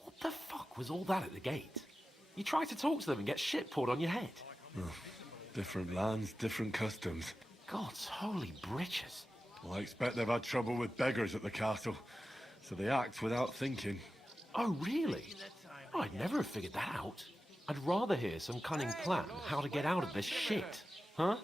What the fuck was all that at the gate? You try to talk to them and get shit poured on your head. Oh, different lands, different customs. God's holy britches. Well, I expect they've had trouble with beggars at the castle, so they act without thinking. Oh, really? Oh, I'd never have figured that out. I'd rather hear some cunning plan how to get out of this shit. Huh?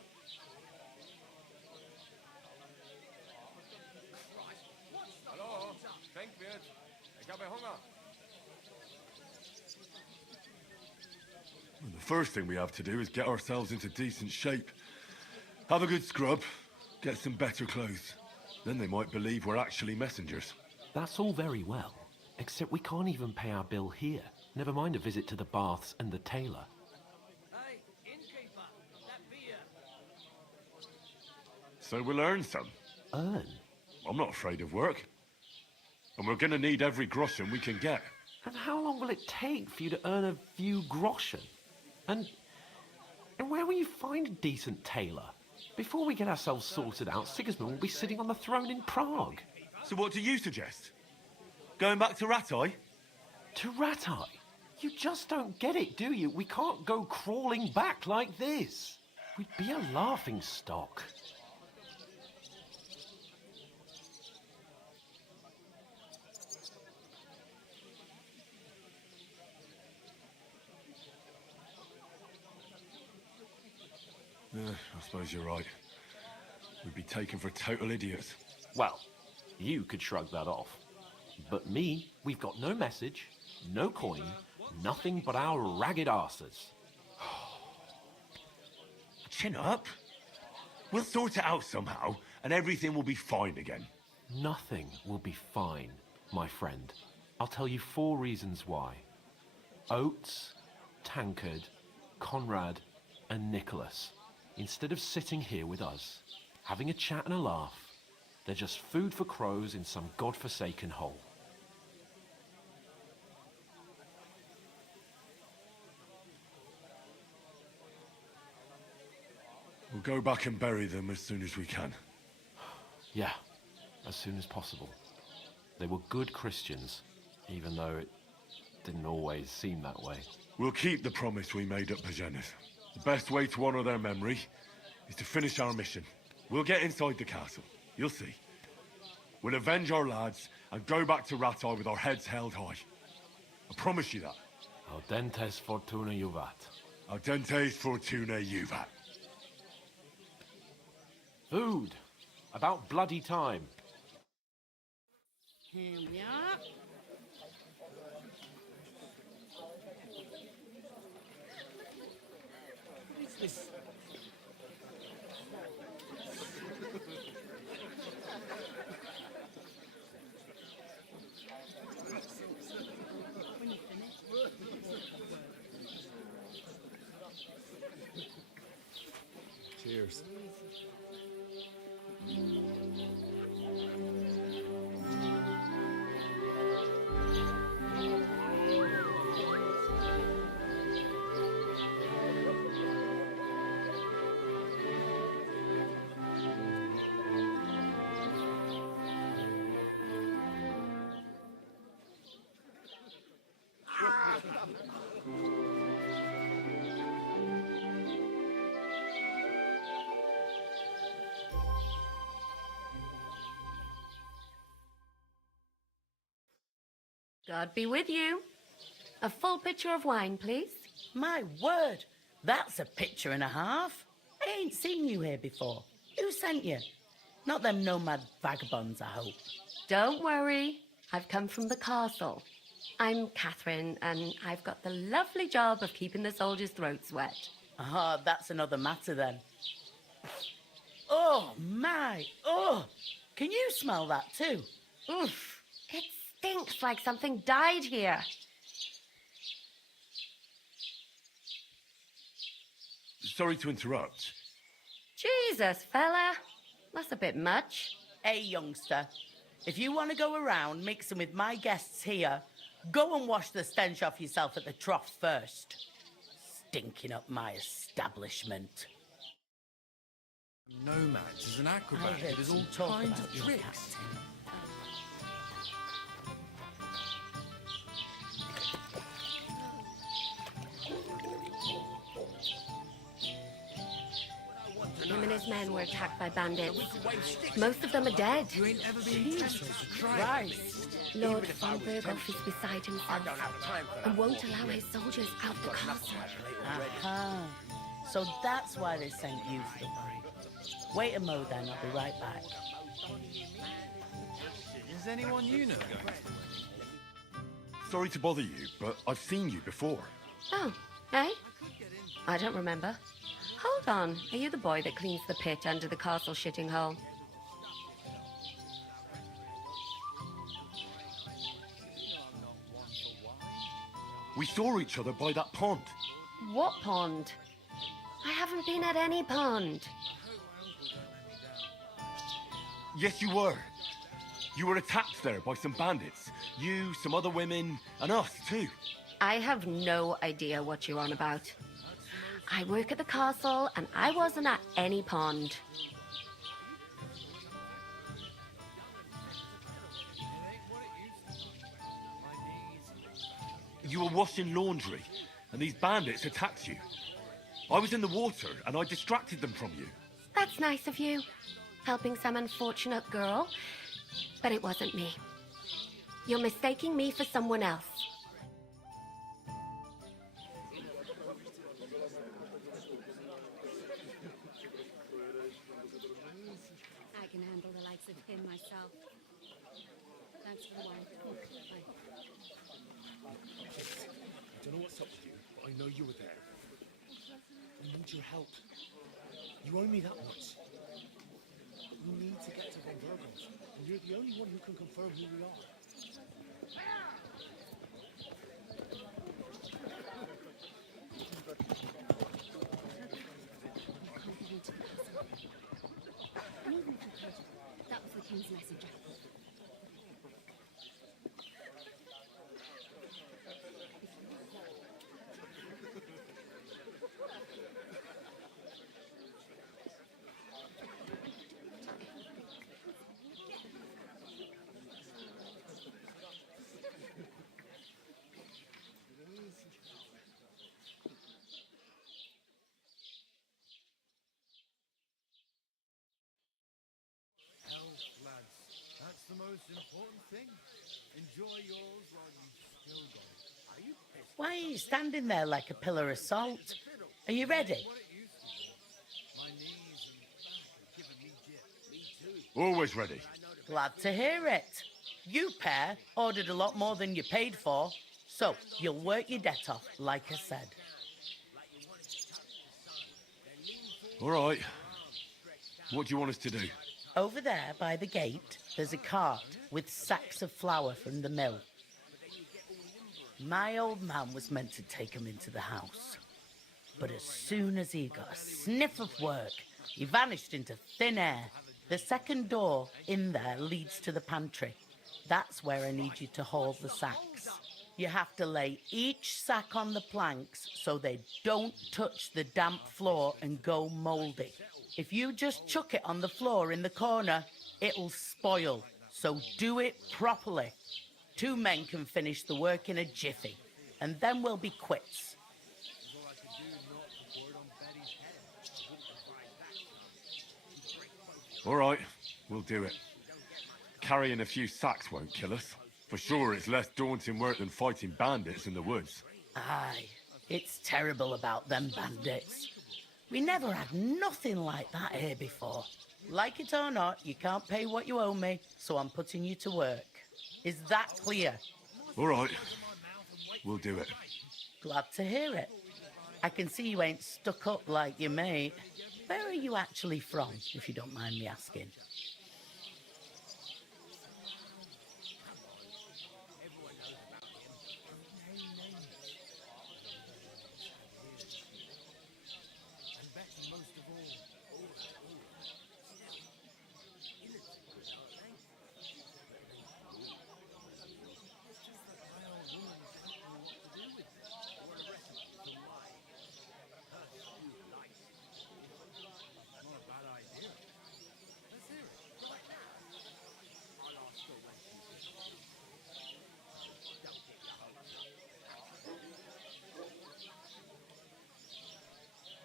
Well, the first thing we have to do is get ourselves into decent shape. Have a good scrub, get some better clothes. Then they might believe we're actually messengers. That's all very well, except we can't even pay our bill here. Never mind a visit to the baths and the tailor. Hey, innkeeper, that beer. So we'll earn some. Earn? I'm not afraid of work. And we're gonna need every groschen we can get. And how long will it take for you to earn a few groschen? And where will you find a decent tailor? Before we get ourselves sorted out, Sigismund will be sitting on the throne in Prague. So what do you suggest? Going back to Rattay? To Rattay? You just don't get it, do you? We can't go crawling back like this. We'd be a laughing stock. I suppose you're right. We'd be taken for total idiots. Well, you could shrug that off. But me, we've got no message, no coin, nothing but our ragged arses. Chin up. We'll sort it out somehow, and everything will be fine again. Nothing will be fine, my friend. I'll tell you 4 reasons why. Oates, Tankard, Conrad, and Nicholas. Instead of sitting here with us, having a chat and a laugh, they're just food for crows in some godforsaken hole. We'll go back and bury them as soon as we can. Yeah, as soon as possible. They were good Christians, even though it didn't always seem that way. We'll keep the promise we made at Pagenis. The best way to honor their memory is to finish our mission. We'll get inside the castle. You'll see. We'll avenge our lads and go back to Rattay with our heads held high. I promise you that. Audentes fortuna juvat. Audentes fortuna juvat. Food. About bloody time. Here we are. What is this? When you finish. Cheers. God be with you. A full pitcher of wine, please. My word, that's a picture and a half. I ain't seen you here before. Who sent you? Not them nomad vagabonds, I hope. Don't worry. I've come from the castle. I'm Catherine, and I've got the lovely job of keeping the soldiers' throats wet. Ah, that's another matter then. Oh, my. Oh, can you smell that too? Oof, it stinks like something died here. Sorry to interrupt. Jesus, fella. That's a bit much. Hey, youngster, if you want to go around mixing with my guests here, go and wash the stench off yourself at the trough first. Stinking up my establishment. Nomads is an I acrobat heard who does some all talk kinds about of your tricks. captain. Him and his men were attacked by bandits. Most of them are dead. You ain't ever been tempted to try it. Christ. Lord von Berghoff is beside himself and won't allow his soldiers out of the castle. Aha. So that's why they sent you for them. Wait a mo then, I'll be right back. Is anyone you know going? Sorry to bother you, but I've seen you before. Oh, eh? I don't remember. Hold on. Are you the boy that cleans the pit under the castle shitting hole? We saw each other by that pond. What pond? I haven't been at any pond. Yes, you were. You were attacked there by some bandits. You, some other women, and us too. I have no idea what you're on about. I work at the castle and I wasn't at any pond. You were washing laundry, and these bandits attacked you. I was in the water, and I distracted them from you. That's nice of you, helping some unfortunate girl. But it wasn't me. You're mistaking me for someone else. I can handle the likes of him myself. Thanks for the wine. Bye. I don't know what's up with you, but I know you were there. I need your help. You owe me that much. We need to get to Von Berghoff, and you're the only one who can confirm who we are. And even if you could, that was the king's messenger. Health, lads. That's the most important thing. Enjoy yours while you've still got it. Are you pissed? Why are you standing there like a pillar of salt? Are you ready? What it used to be. My knees and back are giving me jip. Me too. Always ready. Glad to hear it. You pair ordered a lot more than you paid for, so you'll work your debt off, like I said. All right. What do you want us to do? Over there by the gate, there's a cart with sacks of flour from the mill. My old man was meant to take 'em into the house. But as soon as he got a sniff of work, he vanished into thin air. The second door in there leads to the pantry. That's where I need you to haul the sacks. You have to lay each sack on the planks so they don't touch the damp floor and go mouldy. If you just chuck it on the floor in the corner, it'll spoil. So do it properly. 2 men can finish the work in a jiffy, and then we'll be quits. All right, we'll do it. Carrying a few sacks won't kill us. For sure, it's less daunting work than fighting bandits in the woods. Aye, it's terrible about them bandits. We never had nothing like that here before. Like it or not, you can't pay what you owe me, so I'm putting you to work. Is that clear? All right. We'll do it. Glad to hear it. I can see you ain't stuck up like your mate. Where are you actually from, if you don't mind me asking? And Betty most of all.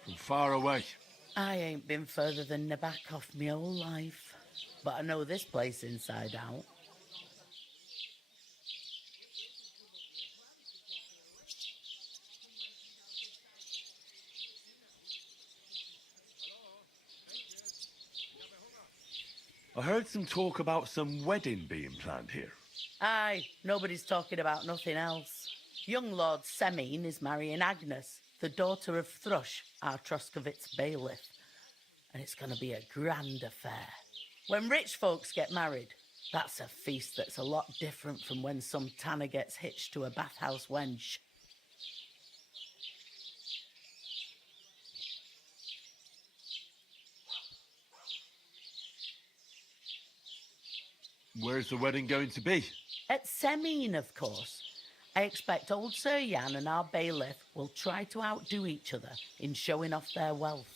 From far away. I ain't been further than Nabakov my whole life, but I know this place inside out. I heard some talk about some wedding being planned here. Aye, nobody's talking about nothing else. Young Lord Semine is marrying Agnes, the daughter of Thrush, our Troskovitz bailiff. And it's going to be a grand affair. When rich folks get married, that's a feast that's a lot different from when some tanner gets hitched to a bathhouse wench. Where's the wedding going to be? At Semine, of course. I expect old Sir Jan and our bailiff will try to outdo each other in showing off their wealth.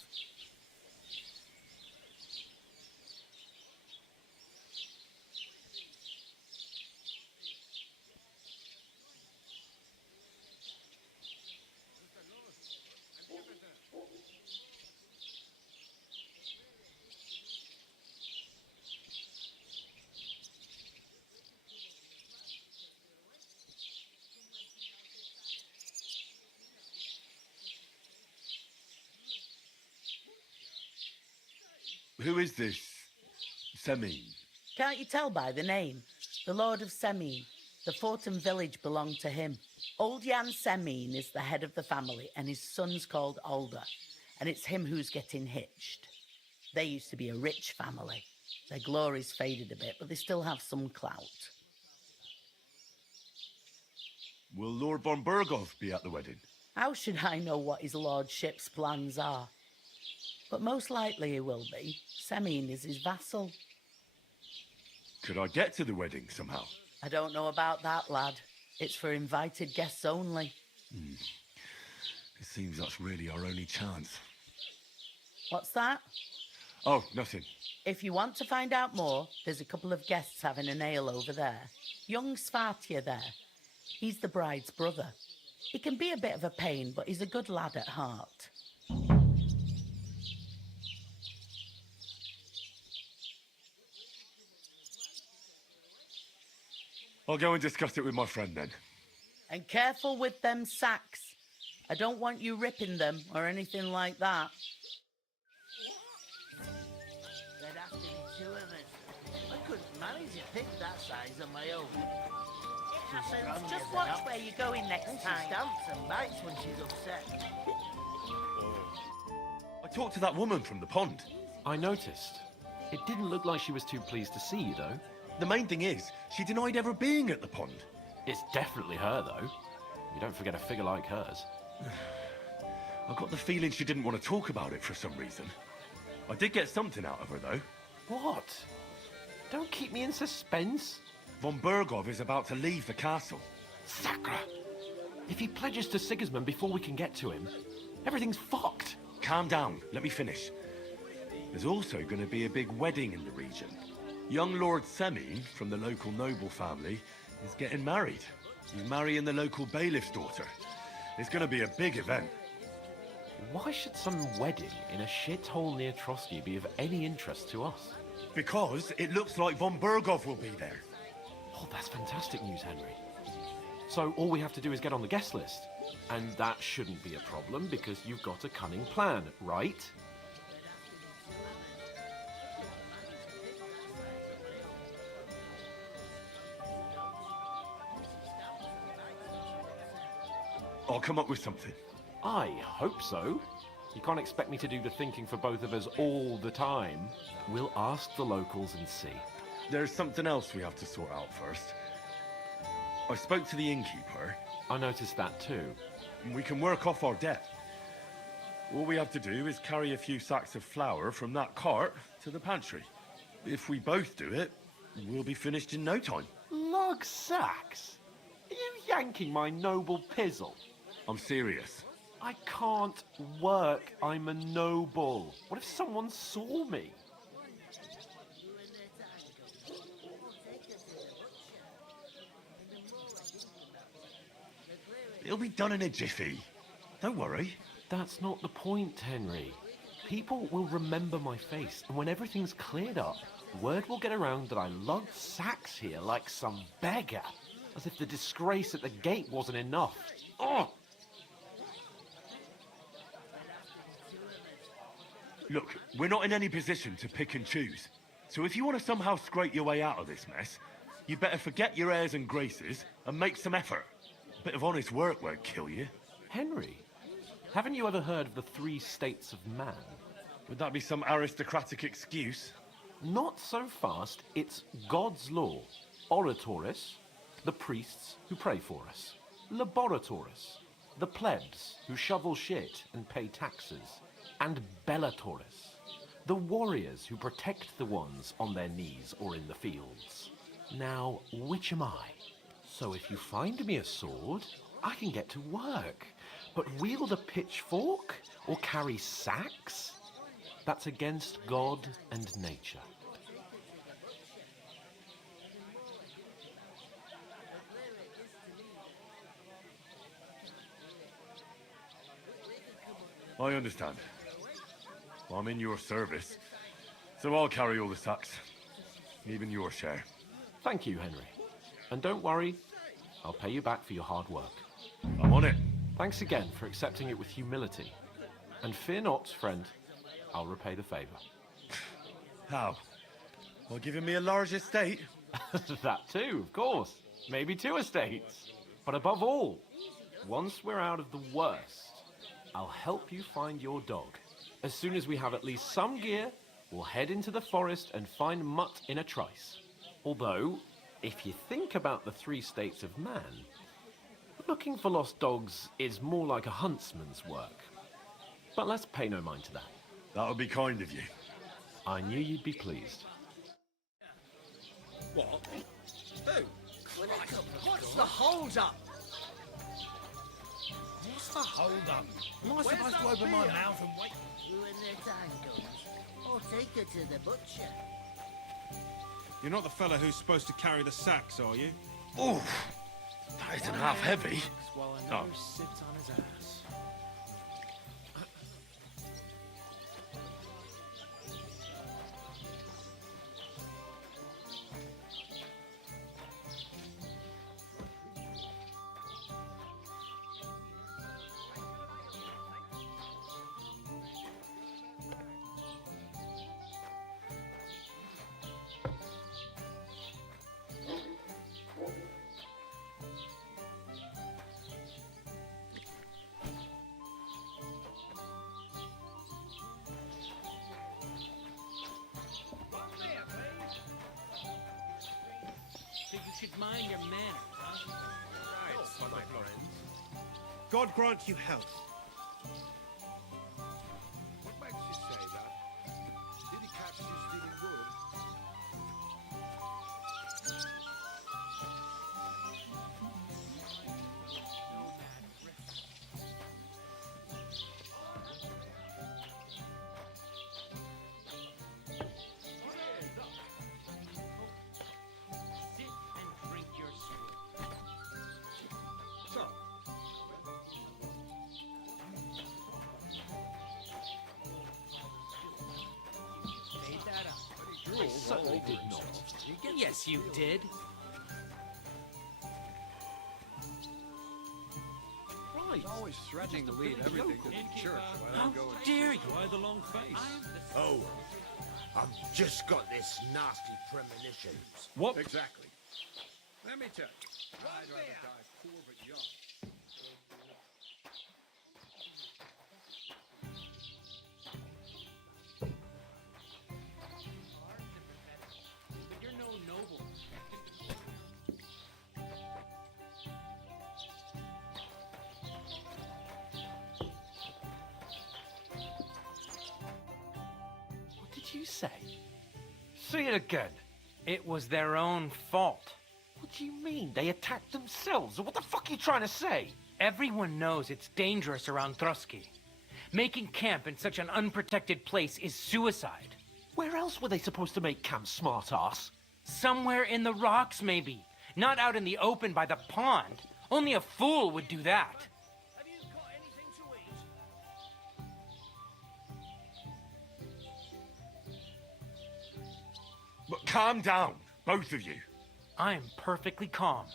Who is this Semine? Can't you tell by the name? The Lord of Semine. The Fortin village belonged to him. Old Jan Semine is the head of the family, and his son's called Alder, and it's him who's getting hitched. They used to be a rich family. Their glory's faded a bit, but they still have some clout. Will Lord von Burgov be at the wedding? How should I know what his lordship's plans are? But most likely he will be. Semine is his vassal. Could I get to the wedding somehow? I don't know about that, lad. It's for invited guests only. It seems that's really our only chance. What's that? Oh, nothing. If you want to find out more, there's a couple of guests having an ale over there. Young Svartia there. He's the bride's brother. He can be a bit of a pain, but he's a good lad at heart. I'll go and discuss it with my friend then. And careful with them sacks. I don't want you ripping them or anything like that. There'd have to be two of us. I couldn't manage a pig that size on my own. It happens. strong Just as an watch ox. where you're going And next she time. stamps and bites when she's upset. I talked to that woman from the pond. I noticed. It didn't look like she was too pleased to see you, though. The main thing is, she denied ever being at the pond. It's definitely her, though. You don't forget a figure like hers. I got the feeling she didn't want to talk about it for some reason. I did get something out of her, though. What? Don't keep me in suspense. Von Burgov is about to leave the castle. Sacra! If he pledges to Sigismund before we can get to him, everything's fucked. Calm down, let me finish. There's also going to be a big wedding in the region. Young Lord Semine, from the local noble family, is getting married. He's marrying the local bailiff's daughter. It's going to be a big event. Why should some wedding in a shithole near Trotsky be of any interest to us? Because it looks like Von Burgov will be there. Oh, that's fantastic news, Henry. So all we have to do is get on the guest list. And that shouldn't be a problem because you've got a cunning plan, right? I'll come up with something. I hope so. You can't expect me to do the thinking for both of us all the time. We'll ask the locals and see. There's something else we have to sort out first. I spoke to the innkeeper. I noticed that too. We can work off our debt. All we have to do is carry a few sacks of flour from that cart to the pantry. If we both do it, we'll be finished in no time. Lug sacks? Are you yanking my noble pizzle? I'm serious. I can't work. I'm a noble. What if someone saw me? It'll be done in a jiffy. Don't worry. That's not the point, Henry. People will remember my face, and when everything's cleared up, word will get around that I lugged sacks here like some beggar. As if the disgrace at the gate wasn't enough. Oh! Look, we're not in any position to pick and choose. So if you want to somehow scrape your way out of this mess, you better forget your airs and graces and make some effort. A bit of honest work won't kill you. Henry, haven't you ever heard of the 3 states of man? Would that be some aristocratic excuse? Not so fast. It's God's law. Oratoris, the priests who pray for us. Laboratoris, the plebs who shovel shit and pay taxes. And Bellatoris, the warriors who protect the ones on their knees or in the fields. Now, which am I? So if you find me a sword, I can get to work. But wield a pitchfork or carry sacks? That's against God and nature. I understand. I'm in your service, so I'll carry all the sacks. Even your share. Thank you, Henry. And don't worry, I'll pay you back for your hard work. I'm on it. Thanks again for accepting it with humility. And fear not, friend, I'll repay the favor. How? By giving me a large estate? That too, of course. Maybe 2 estates. But above all, once we're out of the worst, I'll help you find your dog. As soon as we have at least some gear, we'll head into the forest and find Mutt in a trice. Although, if you think about the 3 states of man, looking for lost dogs is more like a huntsman's work. But let's pay no mind to that. That would be kind of you. I knew you'd be pleased. What? Who? What's the hold up? What's the hold up? Am I supposed to open my mouth and wait? When the time comes, I'll take her to the butcher. You're not the fella who's supposed to carry the sacks, are you? Oof! That isn't half heavy. While Oh. another sits on his ass. Think you should mind your manners, huh? Right, my friends. God grant you health. What makes you say that? Did he catch you stealing wood? Sit and drink your swill. So, made that up. I certainly did not. Yes, you did. Right. Always threatening to leave everything to the church while How I'm going. dare you? Why the long face? Oh, I've just got this nasty premonition. What? Exactly. Let me tell you, I'd rather die poor but young. say? Say it again. It was their own fault. What do you mean? They attacked themselves? What the fuck are you trying to say? Everyone knows it's dangerous around Trotsky. Making camp in such an unprotected place is suicide. Where else were they supposed to make camp, smart-ass? Somewhere in the rocks, maybe. Not out in the open by the pond. Only a fool would do that. Have you got anything to eat? But calm down, both of you. I'm perfectly calm.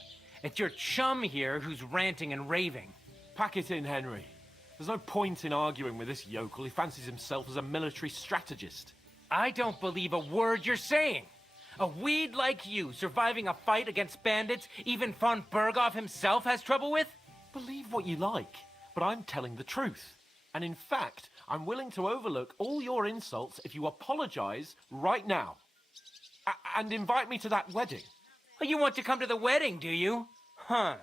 It's your chum here who's ranting and raving. Pack it in, Henry. There's no point in arguing with this yokel. He fancies himself as a military strategist. I don't believe a word you're saying. A weed like you surviving a fight against bandits even von Berghoff himself has trouble with? Believe what you like, but I'm telling the truth. And in fact, I'm willing to overlook all your insults if you apologize right now. And invite me to that wedding. Oh, you want to come to the wedding, do you? Huh.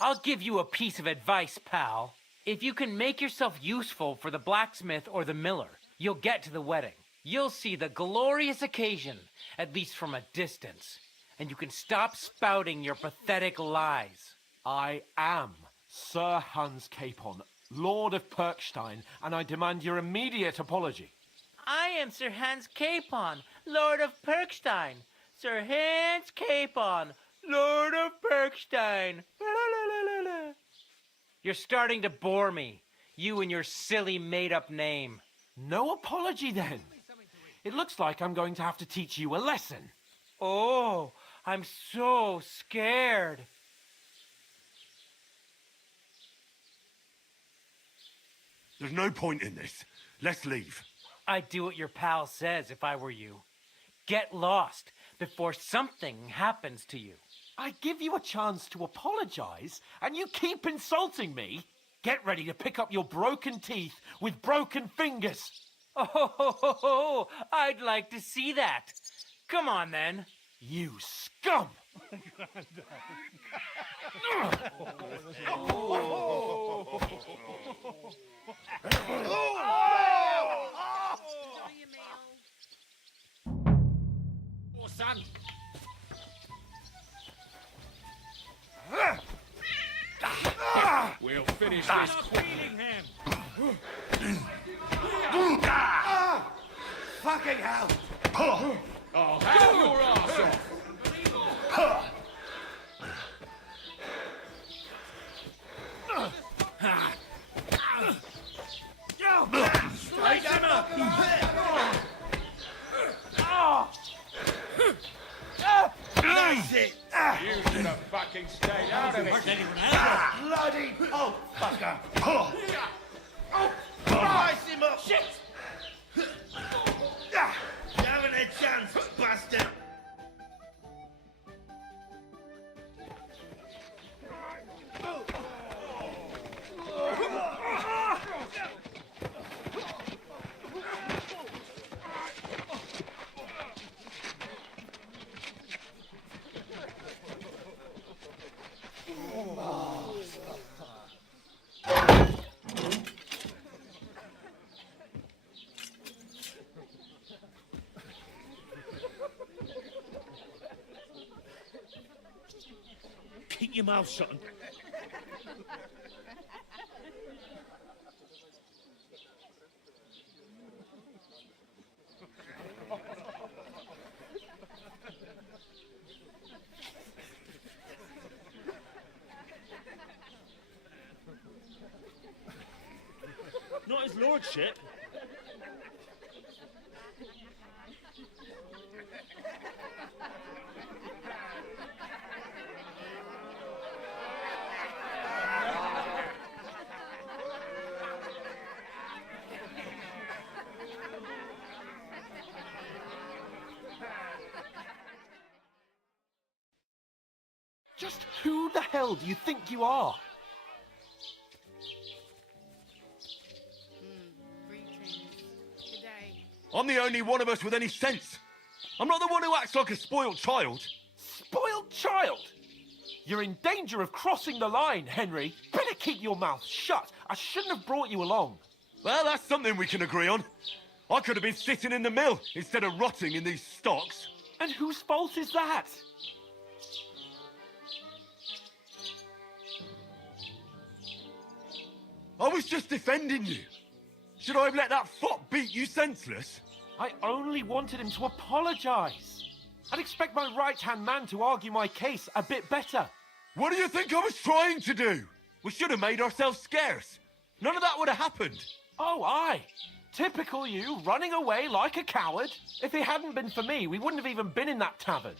I'll give you a piece of advice, pal. If you can make yourself useful for the blacksmith or the miller, you'll get to the wedding. You'll see the glorious occasion, at least from a distance. And you can stop spouting your pathetic lies. I am Sir Hans Capon, Lord of Perkstein, and I demand your immediate apology. I am Sir Hans Capon, Lord of Perkstein. Sir Hans Capon, Lord of Perkstein. You're starting to bore me. You and your silly made-up name. No apology, then. It looks like I'm going to have to teach you a lesson. Oh, I'm so scared. There's no point in this. Let's leave. I'd do what your pal says if I were you. Get lost before something happens to you. I give you a chance to apologize, and you keep insulting me. Get ready to pick up your broken teeth with broken fingers. Oh, I'd like to see that. Come on, then. You scum! Oh, son. We'll finish this quick. Fucking hell! I'll have your ass off. Straight him up! That's it! You should have fucking stayed out of it. Bloody old fucker! Rise him up! Shit! You haven't a chance, bastard! Keep your mouth shut. Not his lordship. Just who the hell do you think you are? Greetings. Good day. I'm the only one of us with any sense. I'm not the one who acts like a spoiled child. Spoiled child? You're in danger of crossing the line, Henry. Better keep your mouth shut. I shouldn't have brought you along. Well, that's something we can agree on. I could have been sitting in the mill instead of rotting in these stocks. And whose fault is that? I was just defending you. Should I have let that fop beat you senseless? I only wanted him to apologize. I'd expect my right-hand man to argue my case a bit better. What do you think I was trying to do? We should have made ourselves scarce. None of that would have happened. Oh, aye. Typical you, running away like a coward. If it hadn't been for me, we wouldn't have even been in that tavern.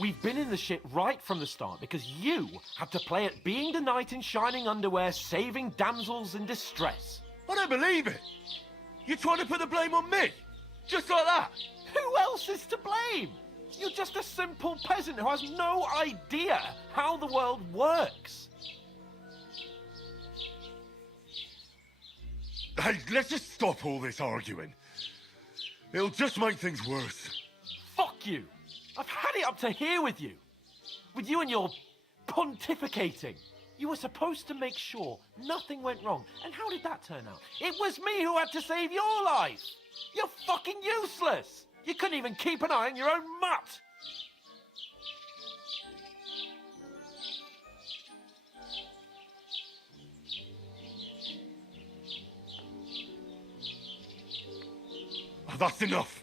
We've been in the shit right from the start because you had to play at being the knight in shining underwear, saving damsels in distress. I don't believe it. You're trying to put the blame on me? Just like that? Who else is to blame? You're just a simple peasant who has no idea how the world works. Hey, let's just stop all this arguing. It'll just make things worse. Fuck you. I've had it up to here with you. With you and your pontificating. You were supposed to make sure nothing went wrong. And how did that turn out? It was me who had to save your life. You're fucking useless. You couldn't even keep an eye on your own mutt. Oh, that's enough.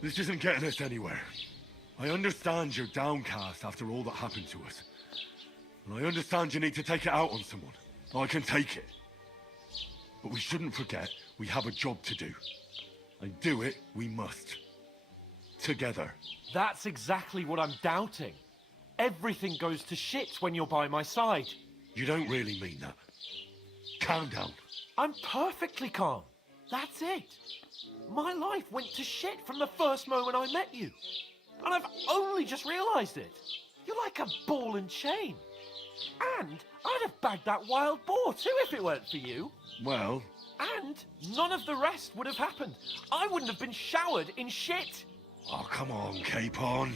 This isn't getting us anywhere. I understand you're downcast after all that happened to us. And I understand you need to take it out on someone. I can take it. But we shouldn't forget we have a job to do. And do it we must. Together. That's exactly what I'm doubting. Everything goes to shit when you're by my side. You don't really mean that. Calm down. I'm perfectly calm. That's it. My life went to shit from the first moment I met you. And I've only just realised it. You're like a ball and chain. And I'd have bagged that wild boar too if it weren't for you. Well... And none of the rest would have happened. I wouldn't have been showered in shit. Oh, come on, Capon.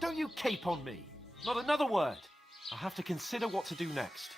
Don't you cape on me. Not another word. I'll have to consider what to do next.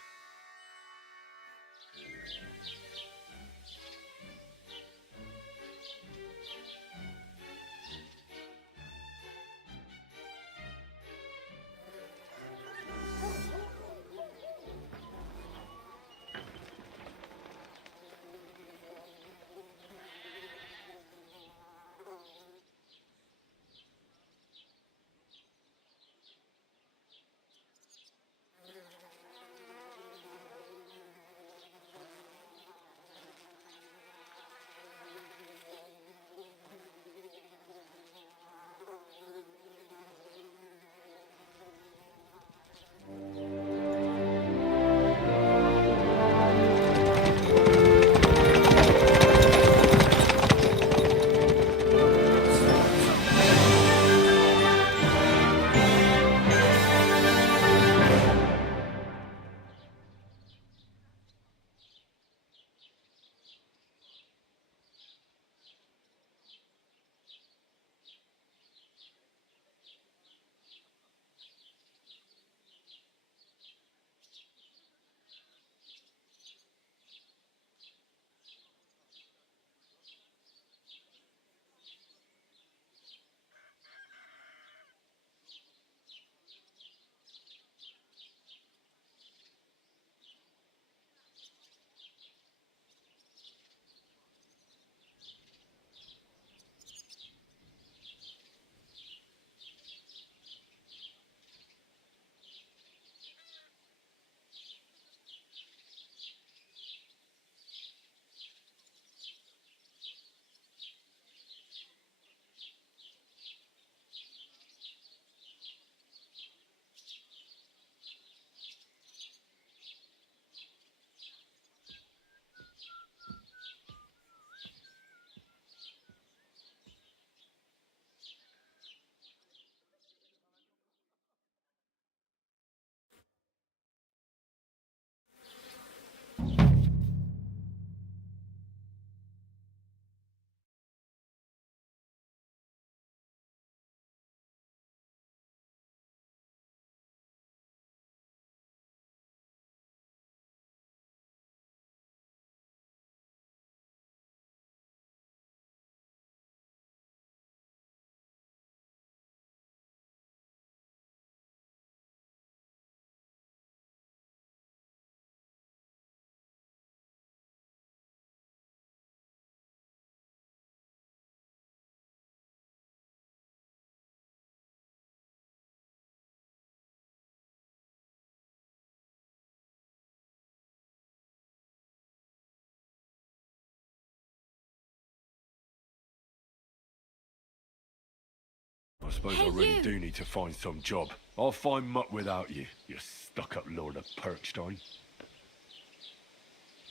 suppose Hey, I really you. do need to find some job. I'll find mutt without you, you stuck-up Lord of Perkstein.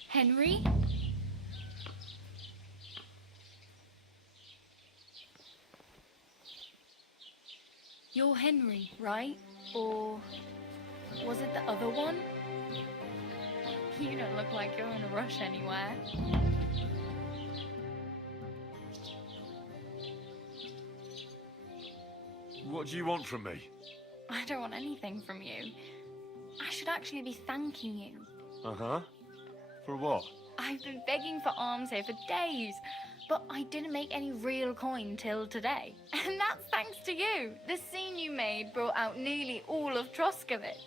Henry? You're Henry, right? Or was it the other one? You don't look like you're in a rush anywhere. What do you want from me? I don't want anything from you. I should actually be thanking you. Uh-huh. For what? I've been begging for alms here for days, but I didn't make any real coin till today. And that's thanks to you. The scene you made brought out nearly all of Troskowitz.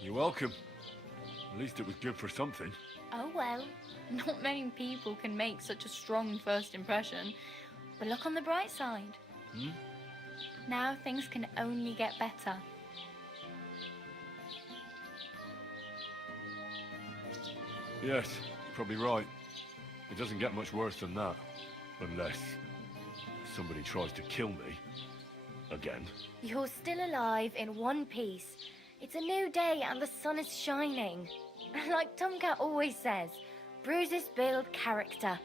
You're welcome. At least it was good for something. Oh well, not many people can make such a strong first impression. But look on the bright side. Hmm? Now things can only get better. Yes, you're probably right. It doesn't get much worse than that. Unless somebody tries to kill me. Again. You're still alive in one piece. It's a new day and the sun is shining. Like Tomcat always says, bruises build character.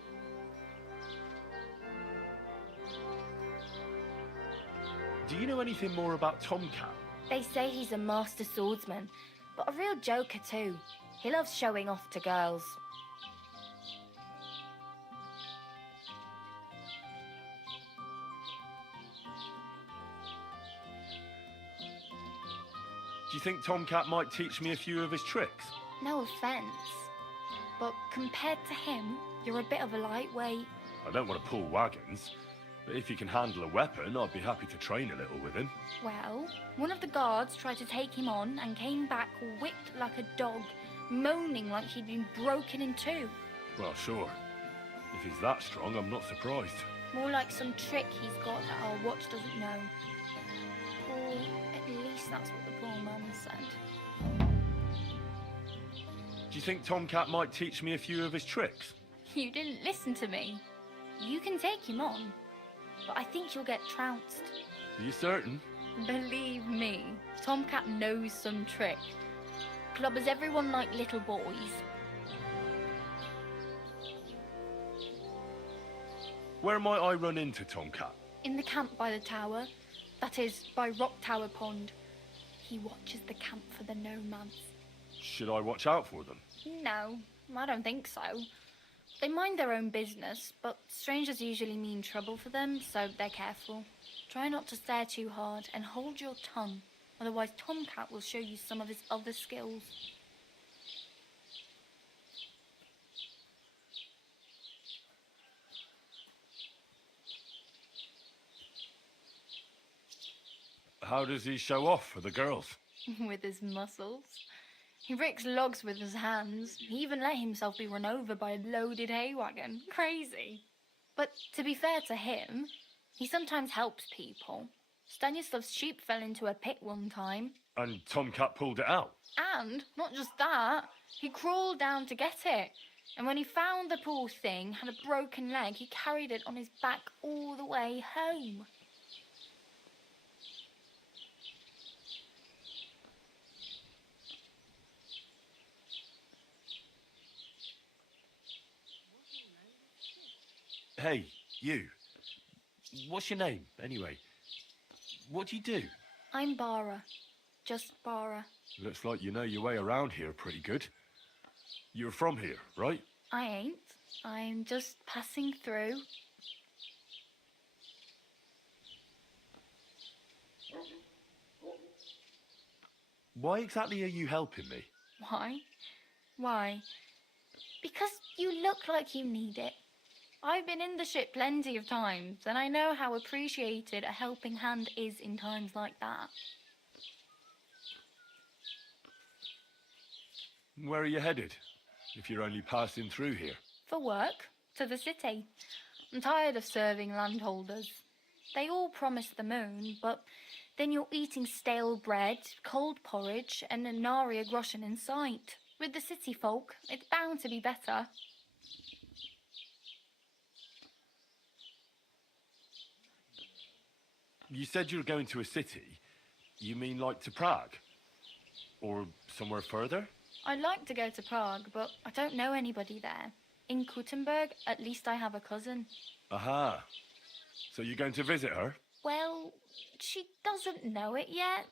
Do you know anything more about Tomcat? They say he's a master swordsman, but a real joker too. He loves showing off to girls. Do you think Tomcat might teach me a few of his tricks? No offense, but compared to him, you're a bit of a lightweight. I don't want to pull wagons, but if he can handle a weapon, I'd be happy to train a little with him. Well, one of the guards tried to take him on and came back whipped like a dog, moaning like he'd been broken in two. Well, sure. If he's that strong, I'm not surprised. More like some trick he's got that our watch doesn't know. Or at least that's what the poor man said. Do you think Tomcat might teach me a few of his tricks? You didn't listen to me. You can take him on, but I think you'll get trounced. Are you certain? Believe me, Tomcat knows some trick. Clubbers everyone like little boys. Where might I run into Tomcat? In the camp by the tower, that is, by Rock Tower Pond. He watches the camp for the nomads. Should I watch out for them? No, I don't think so. They mind their own business, but strangers usually mean trouble for them, so they're careful. Try not to stare too hard and hold your tongue, otherwise Tomcat will show you some of his other skills. How does he show off for the girls? With his muscles. He breaks logs with his hands. He even let himself be run over by a loaded hay wagon. Crazy. But to be fair to him, he sometimes helps people. Stanislav's sheep fell into a pit one time. And Tomcat pulled it out? And, not just that, he crawled down to get it. And when he found the poor thing had a broken leg, he carried it on his back all the way home. Hey, you. What's your name, anyway? What do you do? I'm Bara. Just Bara. Looks like you know your way around here pretty good. You're from here, right? I ain't. I'm just passing through. Why exactly are you helping me? Why? Why? Because you look like you need it. I've been in the ship plenty of times, and I know how appreciated a helping hand is in times like that. Where are you headed, if you're only passing through here? For work, to the city. I'm tired of serving landholders. They all promise the moon, but then you're eating stale bread, cold porridge, and a nary a groschen in sight. With the city folk, it's bound to be better. You said you were going to a city. You mean like to Prague? Or somewhere further? I'd like to go to Prague, but I don't know anybody there. In Kuttenberg, at least I have a cousin. Aha. So you're going to visit her? Well, she doesn't know it yet.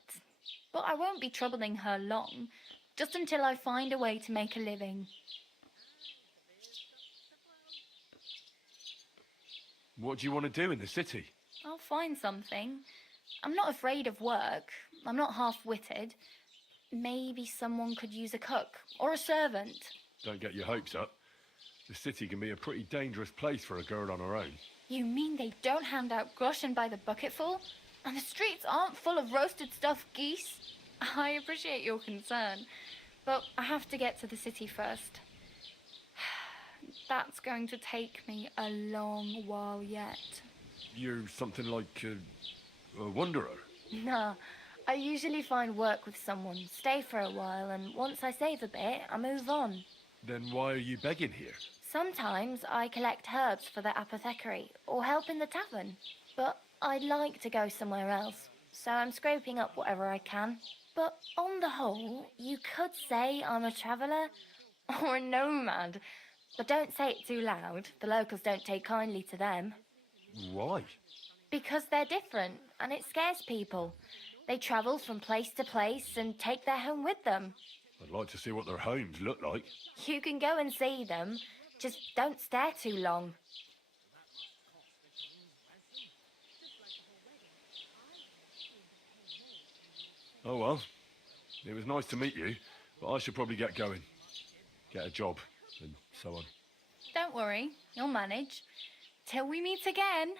But I won't be troubling her long, just until I find a way to make a living. What do you want to do in the city? I'll find something. I'm not afraid of work. I'm not half-witted. Maybe someone could use a cook or a servant. Don't get your hopes up. The city can be a pretty dangerous place for a girl on her own. You mean they don't hand out groschen by the bucketful? And the streets aren't full of roasted stuffed geese? I appreciate your concern, but I have to get to the city first. That's going to take me a long while yet. You're something like a wanderer? Nah, I usually find work with someone, stay for a while, and once I save a bit, I move on. Then why are you begging here? Sometimes I collect herbs for the apothecary or help in the tavern. But I'd like to go somewhere else, so I'm scraping up whatever I can. But on the whole, you could say I'm a traveller or a nomad. But don't say it too loud. The locals don't take kindly to them. Why? Because they're different, and it scares people. They travel from place to place and take their home with them. I'd like to see what their homes look like. You can go and see them, just don't stare too long. Oh well, it was nice to meet you, but I should probably get going. Get a job, and so on. Don't worry, you'll manage. Till we meet again.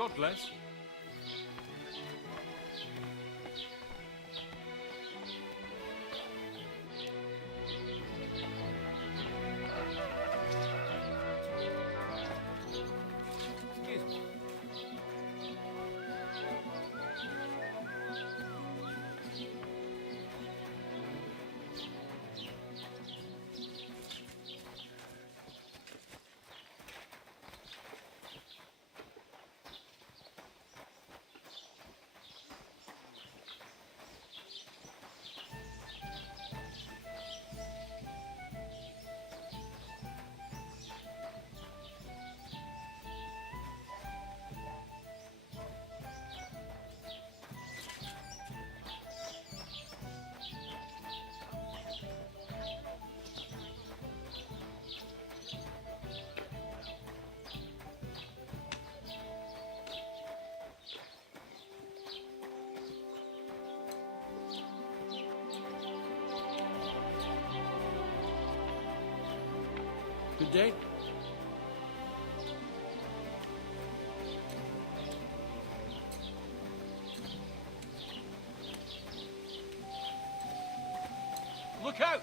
God bless. Excuse me. Good day. Look out!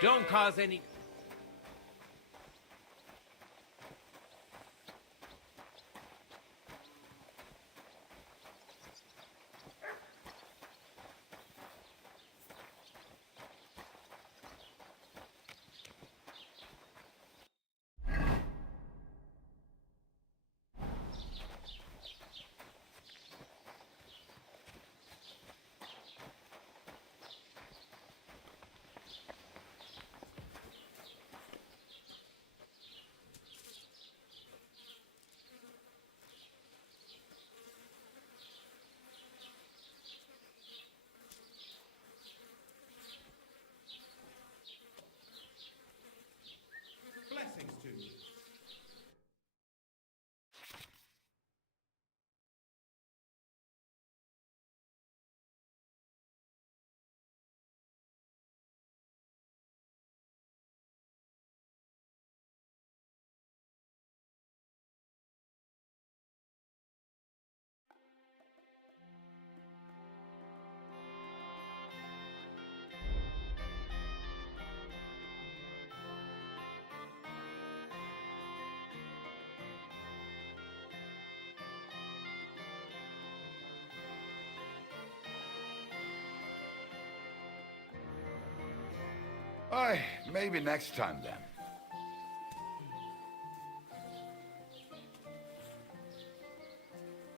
Don't cause any... Aye, maybe next time then.